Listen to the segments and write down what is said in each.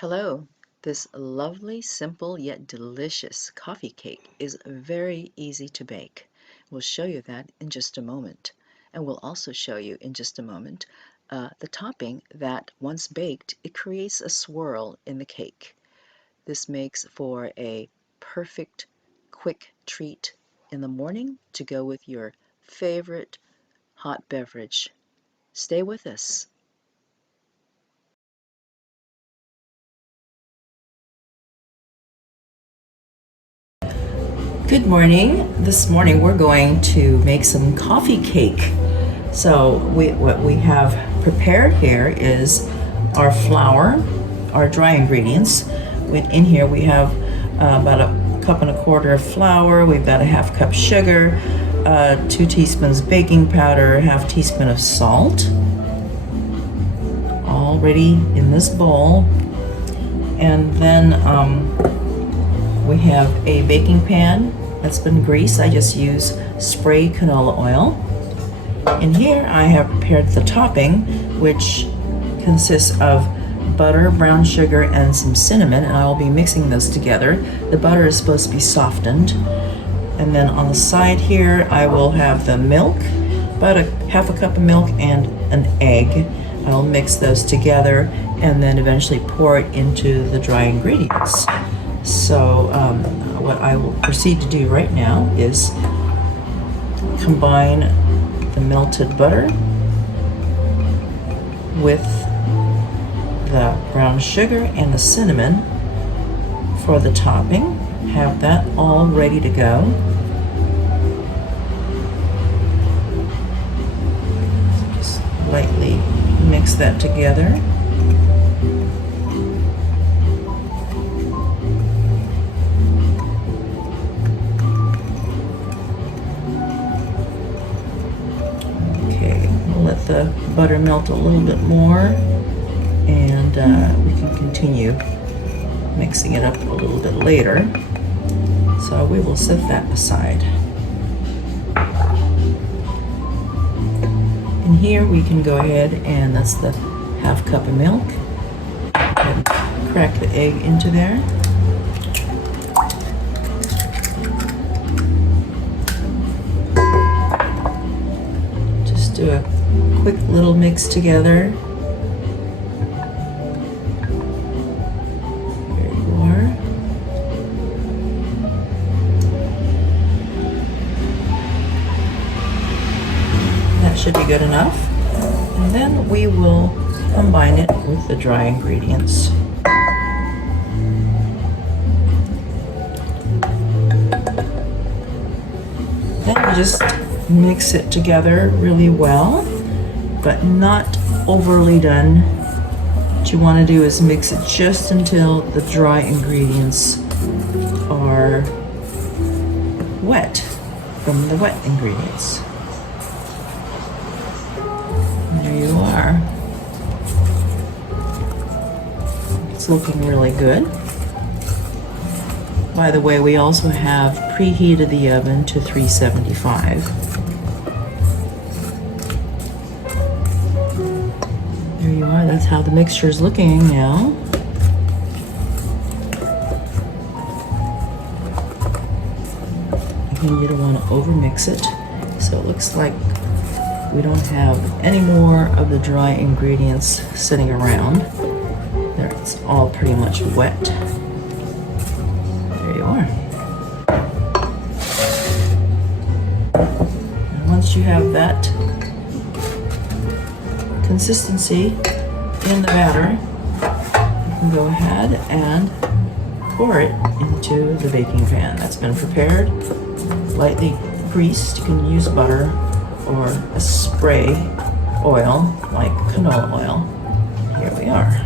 Hello. This lovely, simple, yet delicious coffee cake is very easy to bake. We'll show you that in just a moment. And we'll also show you in just a moment the topping that once baked, it creates a swirl in the cake. This makes for a perfect, quick treat in the morning to go with your favorite hot beverage. Stay with us. Good morning. This morning we're going to make some coffee cake. So what we have prepared here is our flour, our dry ingredients. In here we have about a cup and a quarter of flour. We've got a half cup sugar, 2 teaspoons baking powder, a half teaspoon of salt, all ready in this bowl. And then we have a baking pan that's been greased. I just use spray canola oil. And here I have prepared the topping, which consists of butter, brown sugar, and some cinnamon, and I will be mixing those together. The butter is supposed to be softened. And then on the side here, I will have the milk, about half a cup of milk and an egg. I'll mix those together and then eventually pour it into the dry ingredients. So what I will proceed to do right now is combine the melted butter with the brown sugar and the cinnamon for the topping. Have that all ready to go. So just lightly mix that together. Let the butter melt a little bit more, and we can continue mixing it up a little bit later. So we will set that aside. And here we can go ahead, and that's the half cup of milk, and crack the egg into there. Just do a quick little mix together. There you are. That should be good enough. And then we will combine it with the dry ingredients. Then we just mix it together really well, but not overly done. What you want to do is mix it just until the dry ingredients are wet from the wet ingredients. And there you are. It's looking really good. By the way, we also have preheated the oven to 375. There you are. That's how the mixture is looking now. Again, you don't want to overmix it. So it looks like we don't have any more of the dry ingredients sitting around. There, it's all pretty much wet. There you are. And once you have that consistency in the batter, you can go ahead and pour it into the baking pan that's been prepared, lightly greased. You can use butter or a spray oil like canola oil. Here we are.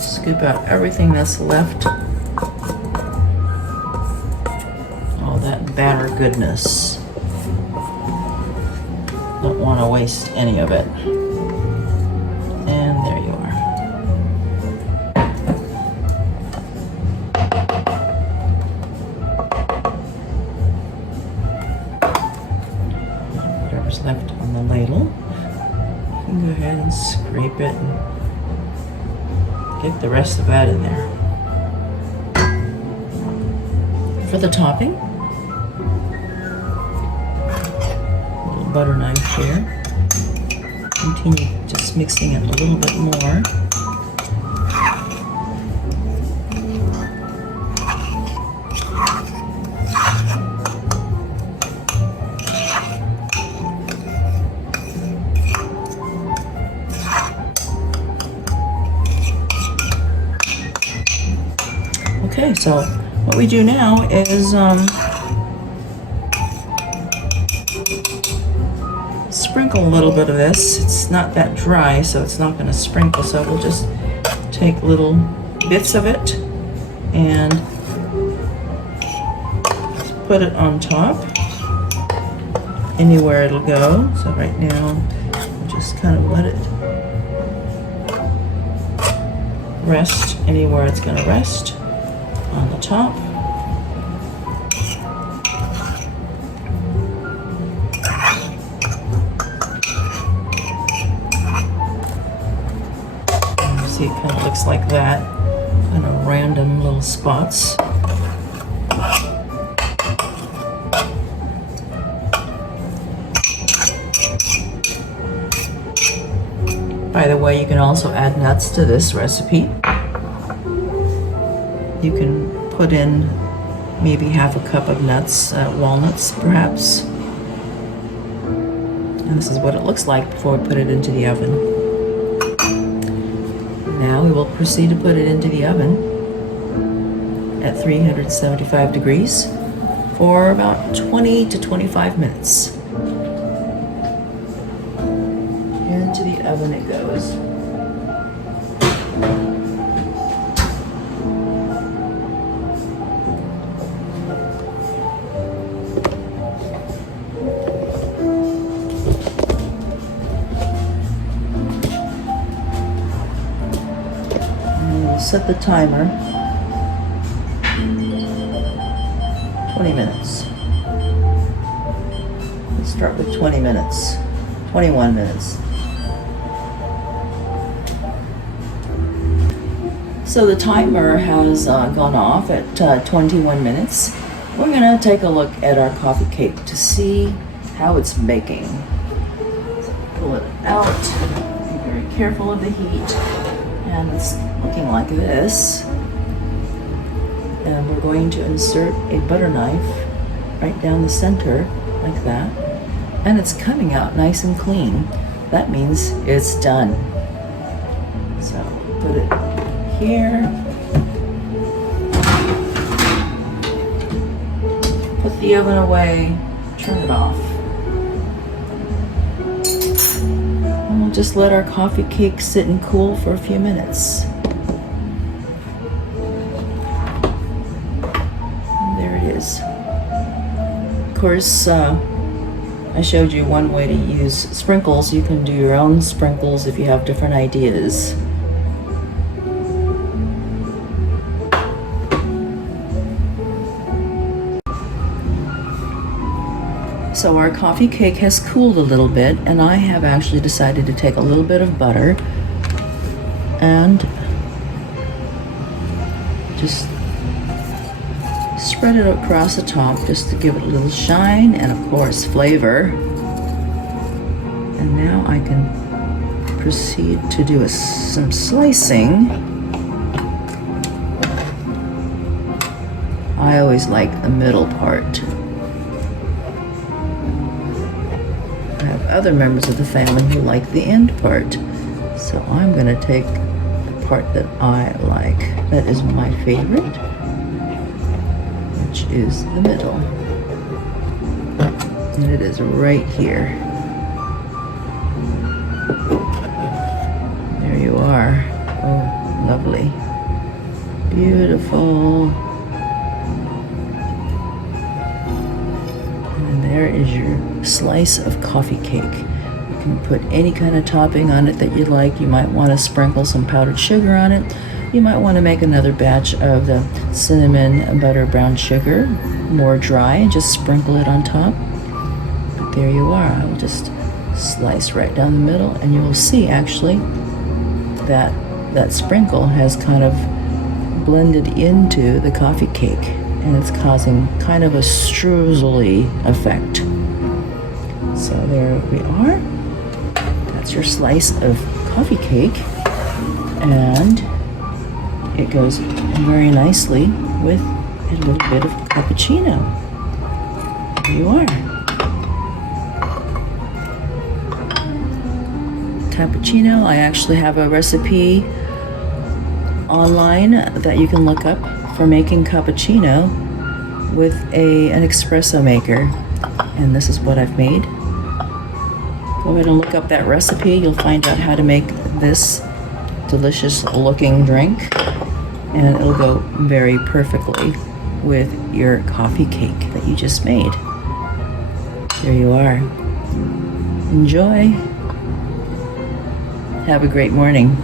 Scoop out everything that's left. All that batter goodness. want to waste any of it. And there you are. Whatever's left on the ladle, you can go ahead and scrape it and get the rest of that in there. For the topping, a little butter knife here. Continue just mixing it a little bit more. Okay, so what we do now is sprinkle a little bit of this. It's not that dry, so it's not going to sprinkle, so we'll just take little bits of it and put it on top anywhere it'll go. So right now we'll just kind of let it rest anywhere it's going to rest on the top. See, it kind of looks like that, kind of random little spots. By the way, you can also add nuts to this recipe. You can put in maybe half a cup of nuts, walnuts perhaps. And this is what it looks like before we put it into the oven. Now we will proceed to put it into the oven at 375 degrees for about 20 to 25 minutes. Into the oven it goes. Set the timer 20 minutes. Let's start with 20 minutes, 21 minutes. So the timer has gone off at 21 minutes. We're going to take a look at our coffee cake to see how it's baking. Pull it out, be very careful of the heat. And it's looking like this. And we're going to insert a butter knife right down the center, like that. And it's coming out nice and clean. That means it's done. So put it here. Put the oven away, turn it off. We'll just let our coffee cake sit and cool for a few minutes. And there it is. Of course, I showed you one way to use sprinkles. You can do your own sprinkles if you have different ideas. So our coffee cake has cooled a little bit, and I have actually decided to take a little bit of butter and just spread it across the top just to give it a little shine and, of course, flavor. And now I can proceed to do some slicing. I always like the middle part. I have other members of the family who like the end part. So I'm going to take the part that I like. That is my favorite, which is the middle. And it is right here. There you are. Oh, lovely. Beautiful. And there is your slice of coffee cake. You can put any kind of topping on it that you like. You might want to sprinkle some powdered sugar on it. You might want to make another batch of the cinnamon butter brown sugar, more dry, and just sprinkle it on top. But there you are. I will just slice right down the middle, and you will see actually that that sprinkle has kind of blended into the coffee cake, and it's causing kind of a streusel-y effect. So there we are. That's your slice of coffee cake, and it goes very nicely with a little bit of cappuccino. There you are. Cappuccino, I actually have a recipe online that you can look up for making cappuccino with an espresso maker, and this is what I've made. Go ahead and look up that recipe. You'll find out how to make this delicious looking drink, and it'll go very perfectly with your coffee cake that you just made. There you are. Enjoy. Have a great morning.